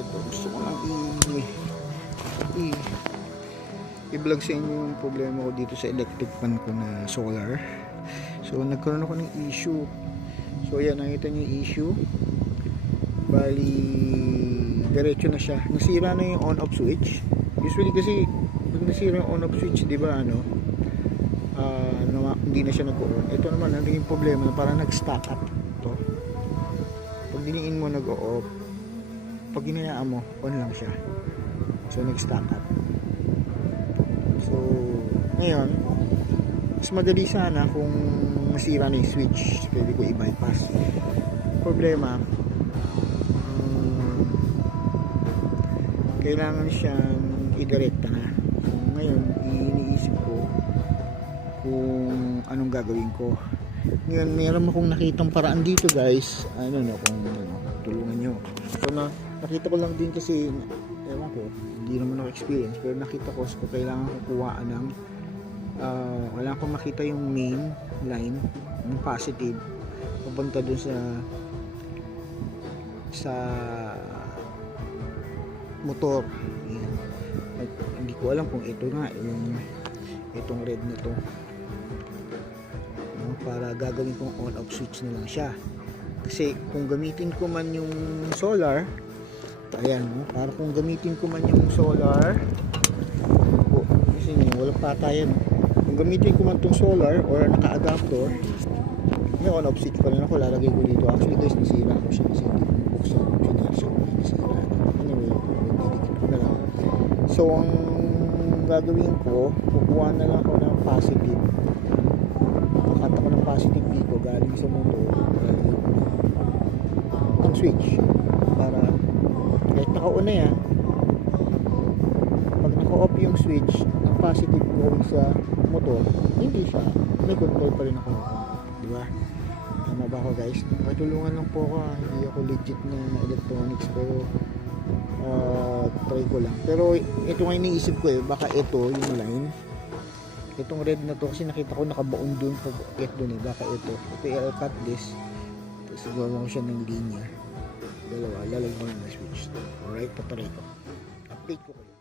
ito gusto ko lang i-vlog sa inyo yung problema ko dito sa electric fan ko na solar. So nagkaroon ako ng issue. So yan, nakita niyo yung issue. Bali diretso na siya, nasira na yung on off switch. Usually kasi pag nasira yung on off switch, di ba hindi na siya nag-on. Ito naman ang naging problema na parang nag-stack up to. Pag diniin mo nag-o-off, pag ginayaan mo on lang siya, so nag-stack up. So ngayon mas madali sana kung masira na yung switch, pwede ko i-bypass. Problema, kailangan siyang i-direkta na. So, ngayon iniisip ko kung anong gagawin ko. Ngayon meron akong nakitang paraan dito guys, kung tulungan nyo. So nakita ko lang din kasi, ewan ko, hindi naman ako experience, pero nakita ko so kailangan ko kuhaan ng wala akong makita yung main line yung positive papunta dun sa motor. Ayan. Hindi ko alam kung ito nga itong red na to, para gagawin kong on off switch na lang siya. Kasi kung gamitin ko man yung solar, ayan, para kung gamitin ko man yung solar, kasi walang patayan. Kung gamitin ko man tong solar or naka-adapter, may on off switch pa rin ako, lalagay ko dito. Actually guys, nasira ko siya kasi hindi ko buksan ko siya, so nasira. Anyway, didikit ko na lang. So ang gagawin ko, kukuha na lang ako ng positive, kakata ko ng positive dito galing sa motor, lalagay ko ang switch para kahit naka-on na yan, pag naka-off yung switch ng positive going sa motor, hindi siya, may control pa rin ako, diba? Tama ba ako guys? Matulungan lang po ako, hindi ako legit na electronics, pero try ko lang. Pero ito nga iniisip ko baka ito yung line, itong red na to, kasi nakita ko nakabaon dun pag dun baka ito i-cut this, tapos gawa ko siya ng linya, dalawa, lalagyan ko ng switch. Alright, patry ko, update ko kayo.